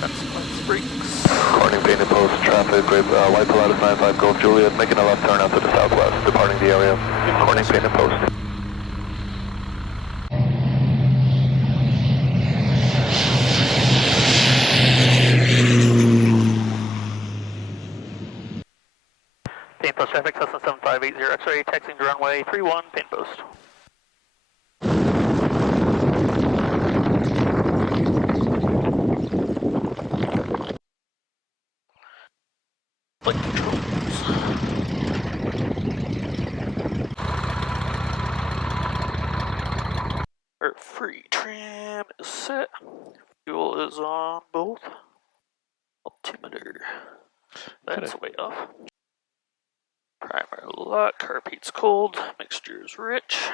That's brakes. Corning painted post, traffic with white Pilatus 95 Golf Juliet, making a left turn out to the southwest, departing the area. Corning painted post. Paint post traffic, Cessna 7580 X-ray, taxiing to runway 31, paint post. Flight controls. Our free trim is set. Fuel is on both. Altimeter. That's way off. Primer lock, carb heat's cold, mixture is rich.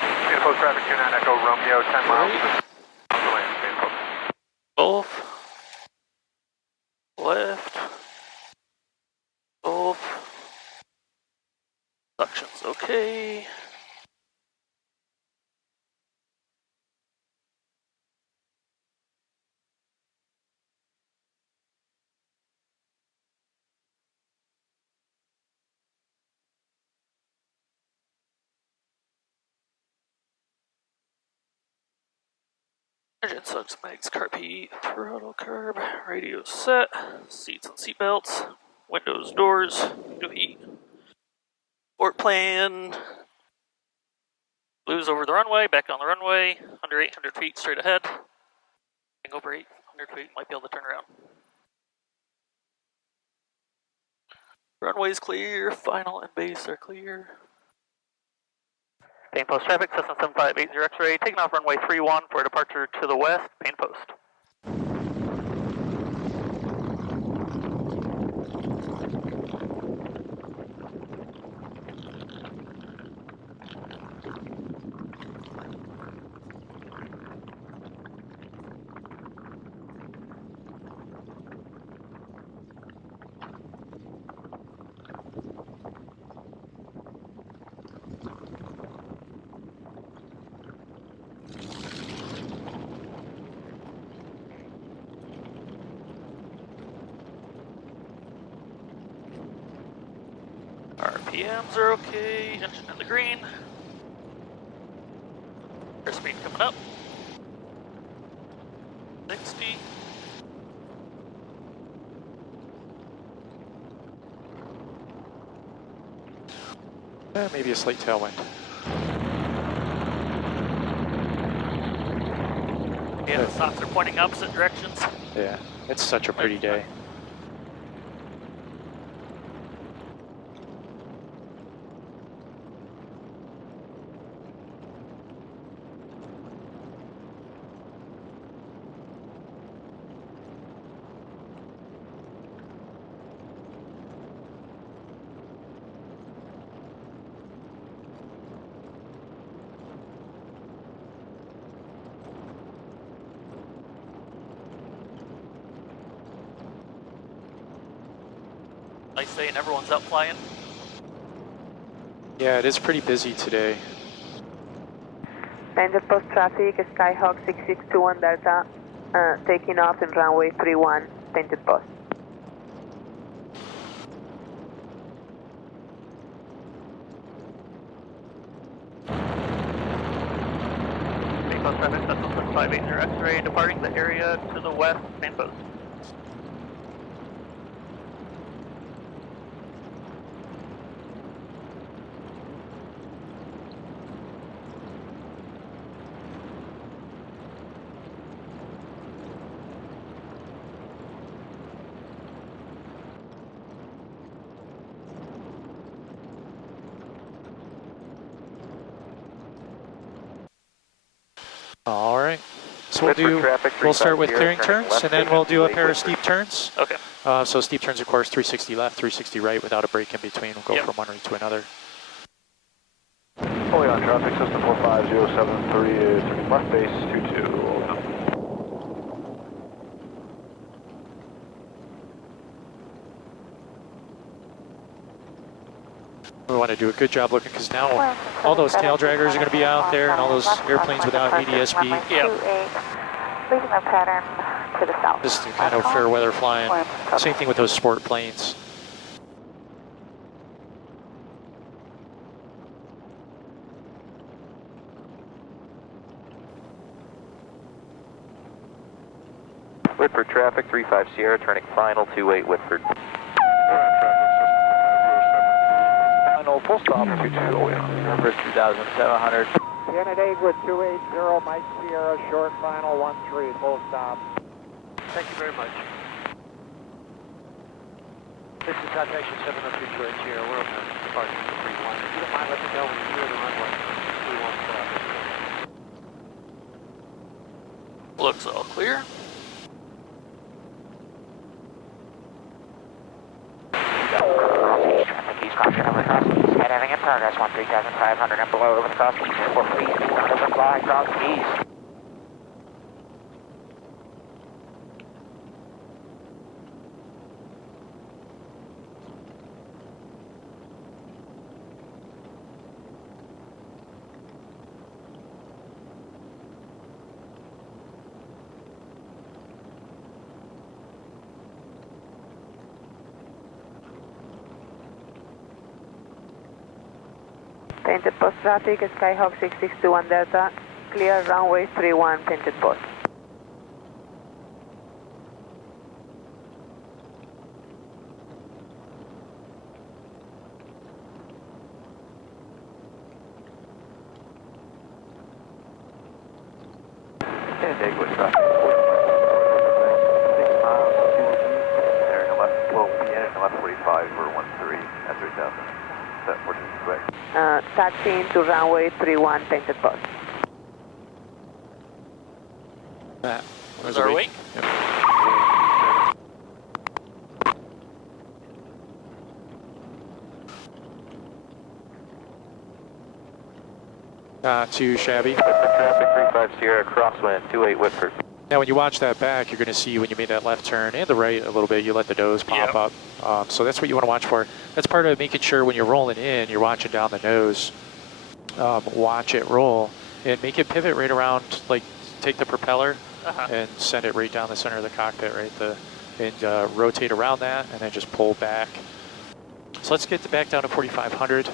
Info traffic 29 Echo Romeo 10 miles. Both. Left. Both. Suction's okay. Engine sucks, mags, carb heat, throttle carb, radio set, seats and seat belts, windows, doors, no heat. Port plan. Blues over the runway, back on the runway, under 800 feet straight ahead. Over 800 feet, might be able to turn around. Runway's clear, final and base are clear. Paint post traffic, Cessna 7580 X-ray, taking off runway 31 for departure to the west, paint post. RPMs are okay, engine in the green. Airspeed coming up. 60. Maybe a slight tailwind. Yeah, the stops are pointing opposite directions. Yeah, it's such a pretty day. Nice day and everyone's out flying. Yeah, it is pretty busy today. Danger post traffic, Skyhawk 6621 Delta, taking off in runway 31, painted post. Paint post traffic, Cessna 7580 X-ray, departing the area to the west, paint post. All right. So we'll start with clearing turns, and then we'll do a pair of steep turns. Okay. So steep turns, of course, 360 left, 360 right, without a break in between. We'll go from one right to another. Fully on traffic, system 45073 is turning left base 22. We want to do a good job looking because now all those tail draggers are going to be out there and all those airplanes without ADS-B. Yeah. Leaving a pattern to the south. Just kind of fair weather flying. Same thing with those sport planes. Whitford traffic, 35 Sierra, turning final, 28 Whitford. Final, full stop, 22 November 2700. Unit 8 with 280, Mike Sierra, short final, 13, full stop. Thank you very much. This is Citation 703 Sierra, we're on the departure for 31. If you don't mind, let me know when you clear the runway. We won't Looks all clear. East crossing over the cross east, heading in progress, 13,500 and below over the cross east, 4 please, overfly cross east. Painted post traffic, Skyhawk 6621 Delta, clear runway 31, painted post. And Dagwood traffic, 6 miles, 2 east, entering left, well, we entered the left 45 for 13 at 3000. Set 14 quick. Taxi into runway 31, painted post. That Was our wake? Yep. Too shabby. Traffic 35 Sierra, crosswind, 28 Whitford. Now when you watch that back, you're going to see when you made that left turn and the right a little bit, you let the nose pop up. So that's what you want to watch for. That's part of making sure when you're rolling in, you're watching down the nose. Watch it roll and make it pivot right around, like take the propeller and send it right down the center of the cockpit, right? And rotate around that and then just pull back. So let's get back down to 4,500.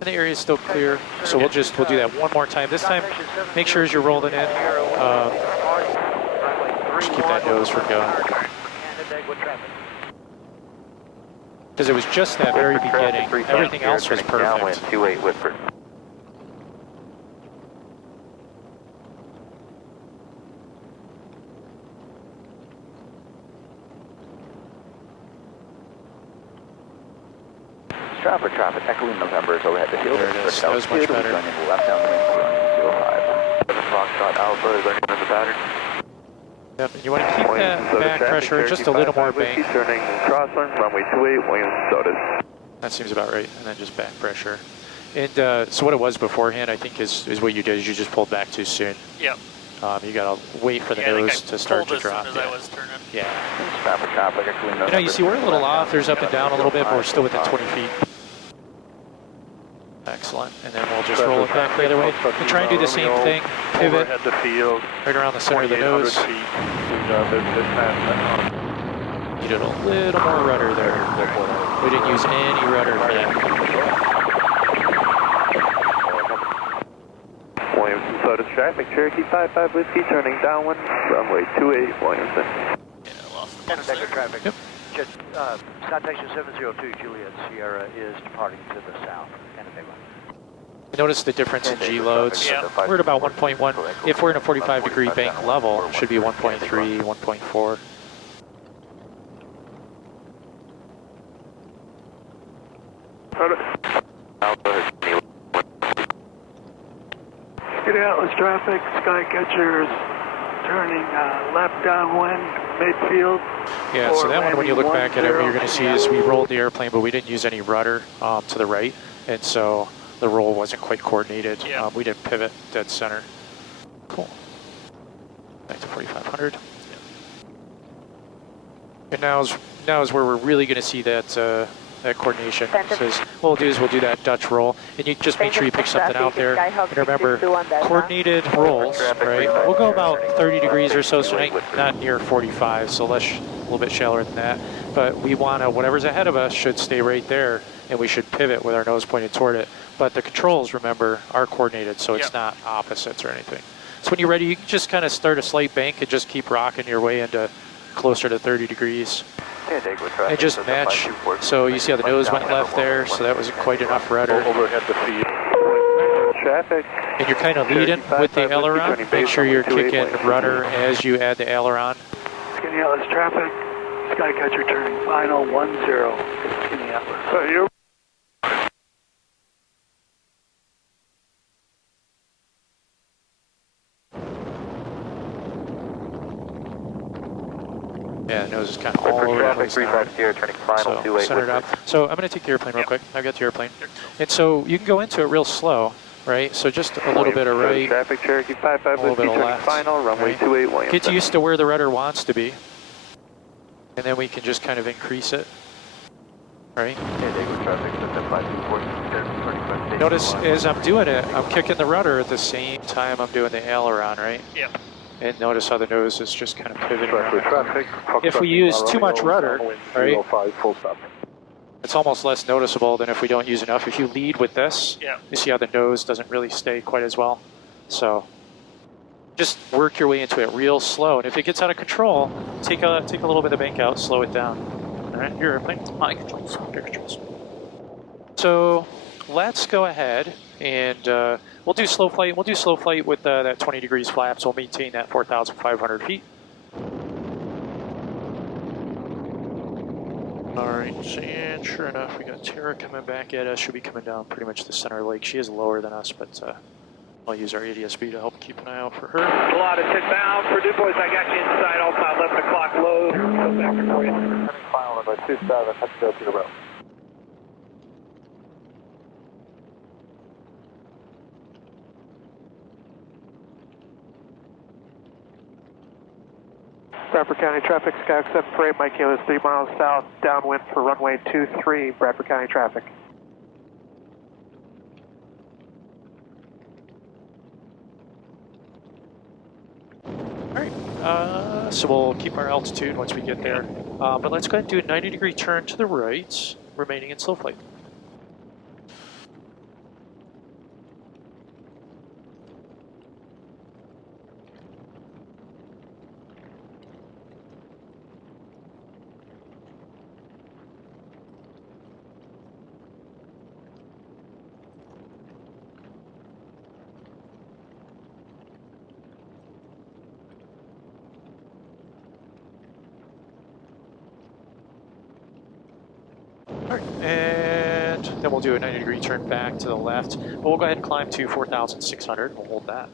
And the area is still clear, so we'll do that one more time. This time, make sure as you're rolling in, just keep that nose from going. Because it was just that very beginning. Everything else was perfect. 28 Whitford. Traffic, echoing November is overhead the field. There it is. That was much better. Left down the 05. Foxtrot Alpha is entering the pattern. Yep, and you want to keep that back pressure just a little more bank. Turning crosswind, runway 28, Williams started. That seems about right, and then just back pressure. And so what it was beforehand, I think, is what you did is you just pulled back too soon. Yep. You got to wait for the nose to start to drop. As soon as I was turning. Yeah. Traffic, echoing November. You see we're a little off. There's up and down a little bit, but we're still within 20 feet. Excellent. And then we'll just roll it back the other way. And try and do the same thing. Pivot Overhead the field, right around the center of the nose. Needed a little more rudder there. We didn't use any rudder for that. Williamson, Soda's traffic, Cherokee 55 Whiskey, turning downwind, runway 28, Williamson. Yeah, lost the bus there. traffic. Yep. Citation 702 Juliet Sierra is departing to the south. Notice the difference in G loads. Yeah. We're at about 1.1. If we're in a 45-degree bank level, it should be 1.3, 1.4. Good Atlas traffic, Skycatchers turning left downwind, midfield. Yeah, so that one, when you look back at it, what you're going to see is we rolled the airplane, but we didn't use any rudder to the right, and so the roll wasn't quite coordinated. Yeah. We didn't pivot dead center. Cool. Back to 4,500. And now is where we're really going to see that that coordination. Says what we'll do is we'll do that Dutch roll, and you just make sure you pick something out there. And remember, coordinated rolls, right? We'll go about 30 degrees or so, so not near 45, so a little bit shallower than that. But we want to, whatever's ahead of us should stay right there, and we should pivot with our nose pointed toward it. But the controls, remember, are coordinated, so it's not opposites or anything. So when you're ready, you can just kind of start a slight bank and just keep rocking your way into closer to 30 degrees. And just match. So you see how the nose went left there, so that was quite enough rudder. Overhead the feed. Traffic. And you're kind of leading with the aileron. Make sure you're kicking rudder as you add the aileron. Indianapolis traffic, Skycatcher turning final 10, Indianapolis. So you. Yeah, nose is kind of all over the place now. Turning final So center it up. So I'm going to take the airplane real quick. I've got the airplane. And so you can go into it real slow, right? So just a little bit of right, Traffic Cherokee 55 a little bit of left. Final runway Right. 28 Williams. Get used to where the rudder wants to be. And then we can just kind of increase it, right? Notice as I'm doing it, I'm kicking the rudder at the same time I'm doing the aileron, right? Yeah. And notice how the nose is just kind of pivoting around. Traffic. If we use too much rudder, right, 05 full stop. it's almost less noticeable than if we don't use enough. If you lead with this, you see how the nose doesn't really stay quite as well. So just work your way into it real slow. And if it gets out of control, take a little bit of bank out, slow it down. All right, your airplane. My controls. Your controls. So let's go ahead and we'll do slow flight. We'll do slow flight with that 20 degrees flaps. We'll maintain that 4,500 feet. All right, and sure enough, we got Tara coming back at us. She'll be coming down pretty much the center of the lake. She is lower than us, but I'll use our ADSB to help keep an eye out for her. Pilatus inbound for DuBois. I got you inside. All 11 o'clock low. Go back there for you. Turning final number 27. Let's go to the road. Bradford County traffic, Sky 748, Mike Kilo is 3 miles south, downwind for runway 23, Bradford County traffic. Alright, so we'll keep our altitude once we get there. But let's go ahead and do a 90-degree turn to the right, remaining in slow flight. Alright, and then we'll do a 90-degree turn back to the left. But we'll go ahead and climb to 4,600. We'll hold that.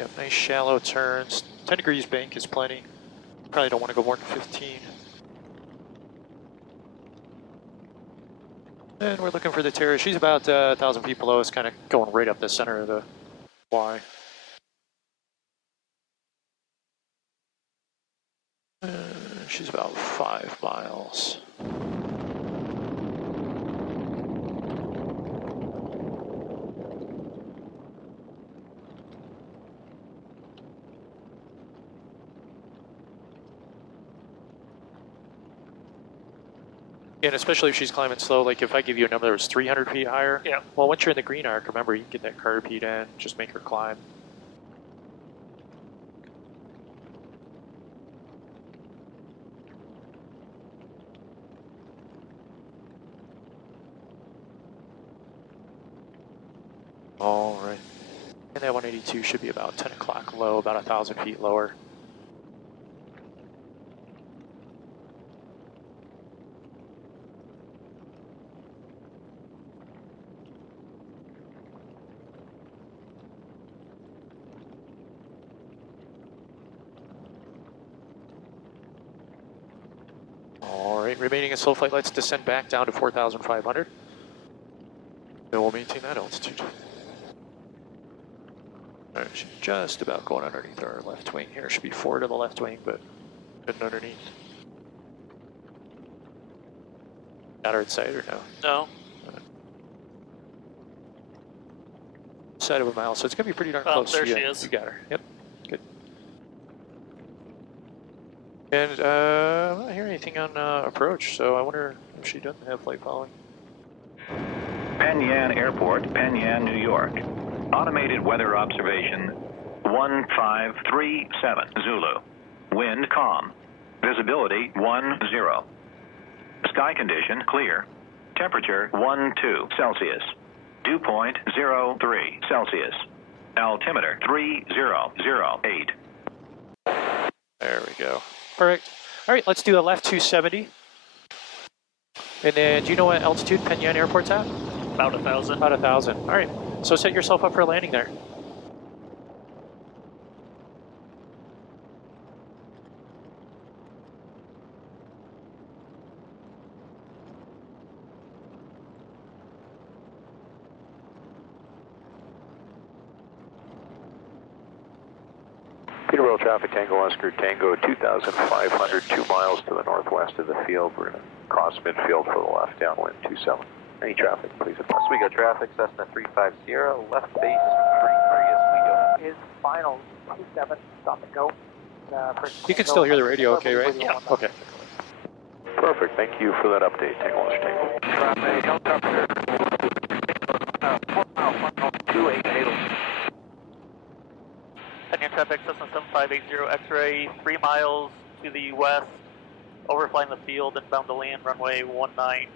Yep, nice shallow turns. 10 degrees bank is plenty. Probably don't want to go more than 15. And we're looking for the Terra. She's about 1,000 feet below us, kind of going right up the center of the Y. She's about 5 miles. And especially if she's climbing slow, like if I give you a number that was 300 feet higher, well, once you're in the green arc, remember, you can get that carb heat in, just make her climb. All right. And that 182 should be about 10 o'clock low, about 1,000 feet lower. All right, remaining in slow flight, let's descend back down to 4,500. And we'll maintain that altitude. Alright, just about going underneath our left wing here. Should be forward to the left wing, but heading underneath. Got her in sight or no? No. Side of a mile, so it's going to be pretty darn Oh, close. there to you. she is. You got her. Yep. Good. And I'm not hearing anything on approach, so I wonder if she doesn't have flight following. Penn Yan Airport, Penn Yan, New York. Automated weather observation 1537 Zulu. Wind calm. Visibility 10. Sky condition clear. Temperature 12 Celsius. Dew point 03 Celsius. Altimeter 3008. There we go. Perfect. All right, let's do a left 270. And then, do you know what altitude Penn Yan Airport's at? About 1,000. About 1,000. All right. So set yourself up for a landing there. Peterborough traffic, Tango Oscar, Tango 2,500, 2 miles to the northwest of the field. We're going to cross midfield for the left, downwind 27. Any traffic, please advise. Oswego traffic, Cessna 350, left base 33 Oswego. Is final 27, stop and go. You can still hear the radio okay, right? Yeah. Okay. Perfect, thank you for that update, Tango Oscar, Tango. Traffic, helicopter, 4 miles, 1.28. Penn Yan traffic, Cessna 7580 X-ray, 3 miles to the west, overflying the field and bound to land, runway 19, Penn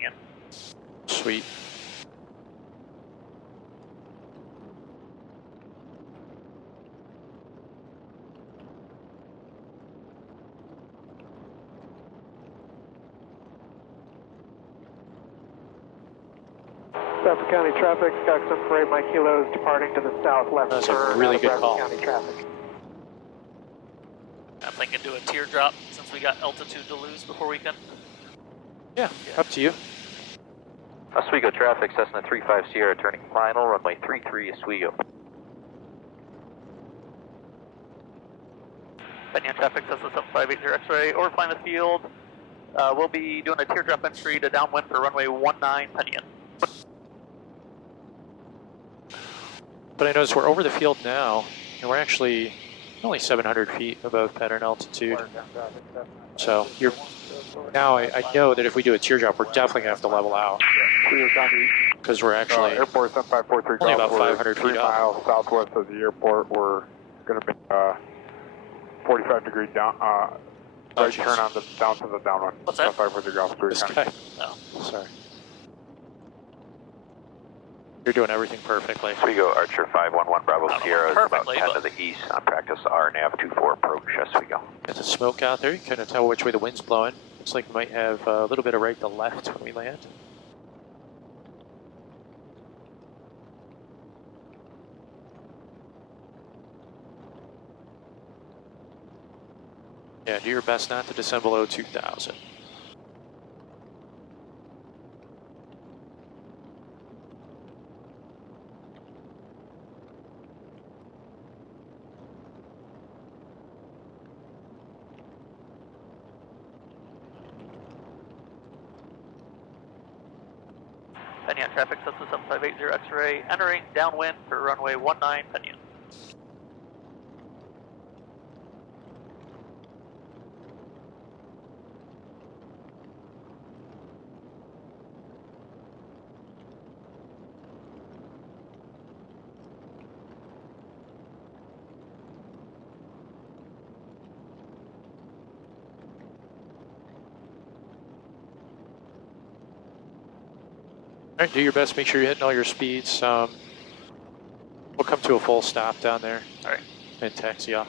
Yan. Sweet. Bradford County traffic, Skyxon Parade, Mike Kilos departing to the south, left That's a turn. really out of good Bradford call. County traffic. I'm thinking do a teardrop since we got altitude to lose before we can. Yeah, up to you. Oswego traffic, Cessna 35 Sierra, turning final, runway 33 Oswego. Penn Yan traffic, Cessna 7580 X-ray, overflying the field. We'll be doing a teardrop entry to downwind for runway 19, Penn Yan. But I notice we're over the field now, and we're actually only 700 feet above pattern altitude. So you're now I know that if we do a teardrop, we're definitely gonna have to level out because we're actually Airport 7543 only about Golf, 500 3 feet up. miles southwest of the airport. We're going to make a 45 degree down, right turn on the down to the downwind. What's that? 7543 Golf, 3 This County. guy. Oh. Sorry. You're doing everything perfectly. Oswego Archer 511 Bravo Not Sierra is about perfectly, 10 to but- the east on practice RNAV 24 approach Oswego. Got the smoke out there. You can kind of tell which way the wind's blowing. Looks like we might have a little bit of right to left when we land. Yeah, do your best not to descend below 2,000. Penn Yan traffic, Cessna 7580 X-ray, entering downwind for runway 19, Penn Yan. All right, do your best. Make sure you're hitting all your speeds. We'll come to a full stop down there. All right. And taxi off.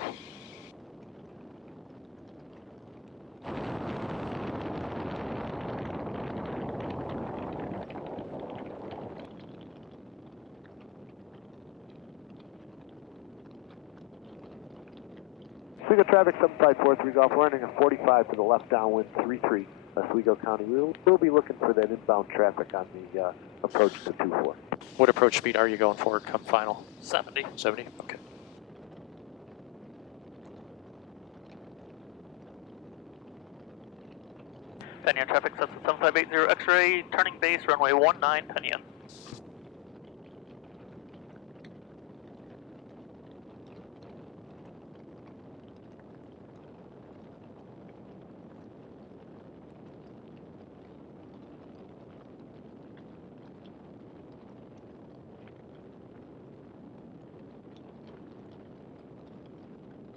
Oswego traffic, 7543 Golf, landing at 45 to the left downwind 33. Oswego County. We'll be looking for that inbound traffic on the approach to 2-4. What approach speed are you going for come final? 70. 70? Okay. Penn Yan traffic sets at 7580 X-ray, turning base, runway 19, Penn Yan.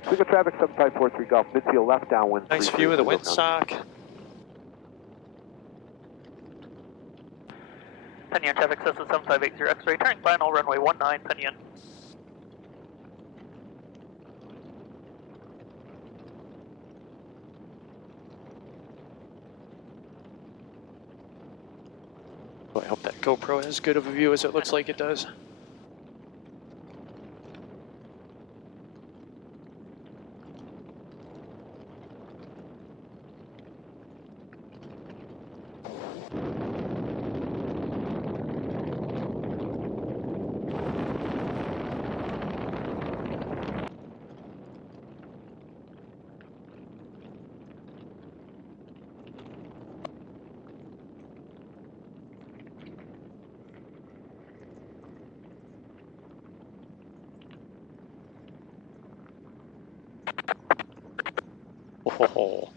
Oswego traffic 7543 Golf, midfield left downwind. Nice view of the windsock. Penn Yan traffic sets at 7580 X-ray, turning final, runway 19, Penn Yan. Oh, I hope that GoPro has as good of a view as it looks like it does. Oh,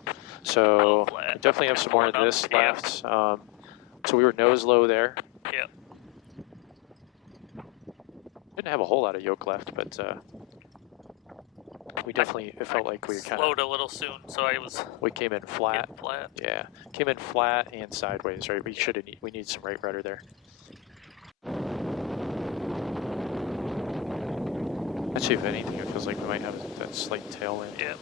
so I definitely have some more of this left. So we were nose low there. Yep. Didn't have a whole lot of yoke left, but we definitely, it felt like we were kind of slowed a little soon, so we came in flat. Flat. Yeah, came in flat and sideways, right? We need some right rudder there. Actually, if anything, it feels like we might have that slight tailwind. Yeah.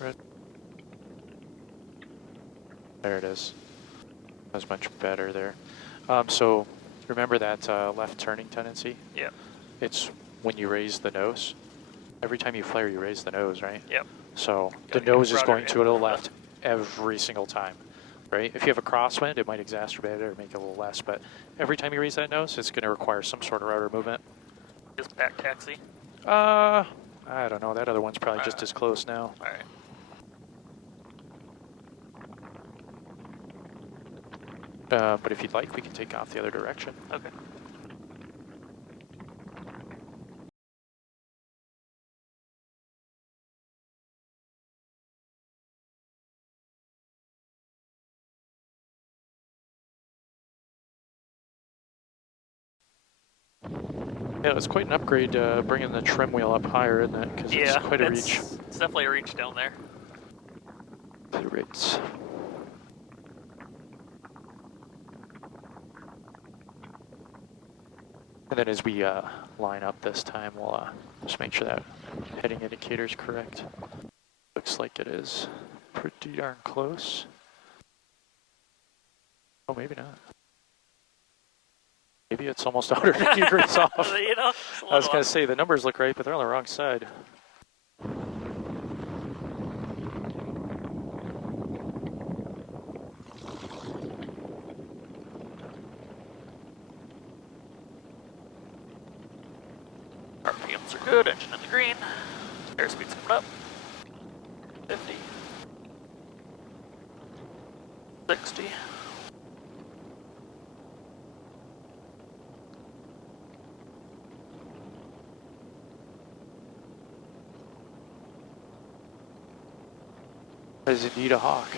Right. There it is. That was much better there. So remember that left turning tendency? Yeah. It's when you raise the nose. Every time you flare, you raise the nose, right? Yep. So the nose is going to the left every single time, right? If you have a crosswind, it might exacerbate it or make it a little less, but every time you raise that nose, it's going to require some sort of rudder movement. Just back taxi. I don't know. That other one's probably just as close now. All right. But if you'd like, we can take off the other direction. Okay. Yeah, it's quite an upgrade bringing the trim wheel up higher, isn't it? Because it's quite a reach. It's definitely a reach down there. The Ritz. And then as we line up this time, we'll just make sure that heading indicator is correct. Looks like it is pretty darn close. Oh, maybe not. Maybe it's almost 180 degrees off. You know, I was going to say the numbers look right, but they're on the wrong side. RPMs are good, engine in the green. Airspeed's coming up. 50. 60. Is indeed a hawk.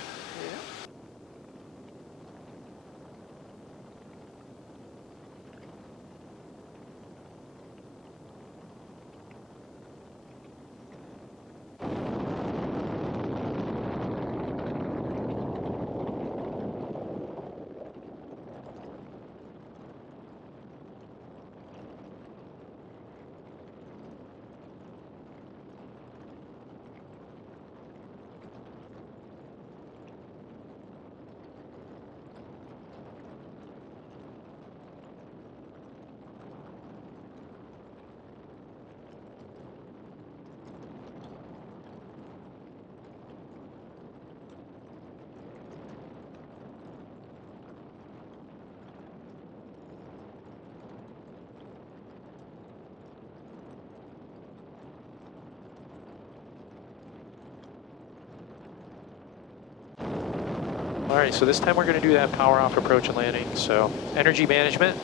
right, so this time we're going to do that power off approach and landing. So energy management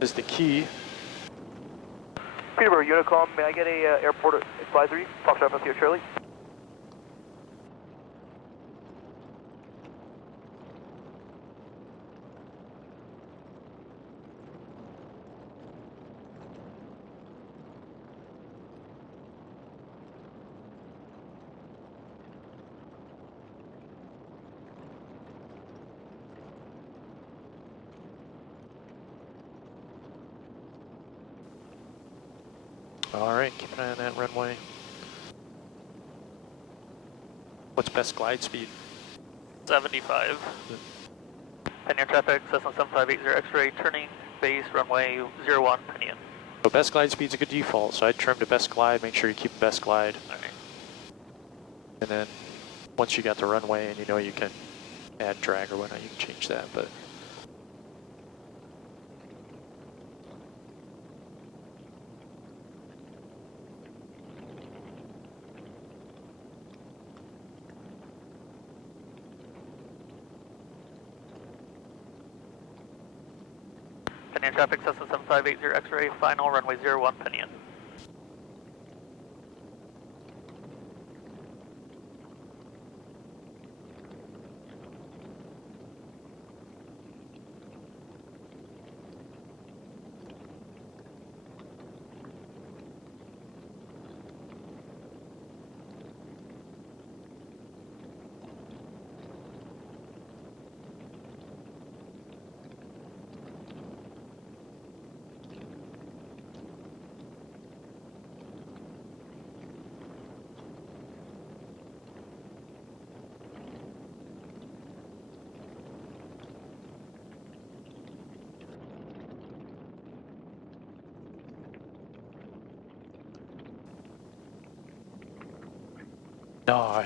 is the key. Peterborough, Unicom, may I get a airport advisory? Foxtrot Oscar Charlie. All right, keep an eye on that runway. What's best glide speed? 75. Penn Yan traffic, Cessna 7580 X-ray, turning base runway 01, Penn Yan. So best glide speed's a good default, so I'd trim to best glide, make sure you keep best glide. All right. And then once you got the runway and you know you can add drag or whatnot, you can change that. But Penn Yan traffic, Cessna 7580 X-ray, final runway 01, Penn Yan.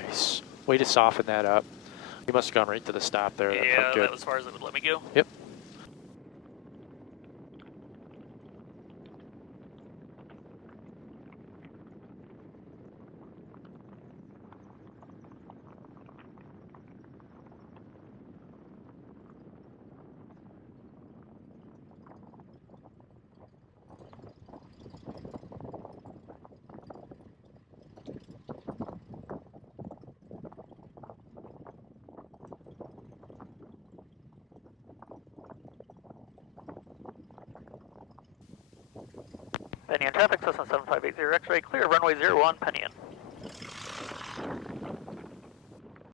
nice. Way to soften that up. You must have gone right to the stop there. That Yeah, felt good. that was as far as it would let me go. Yep. Penn Yan traffic, Cessna 7580 X-ray, clear runway 01, Penn Yan.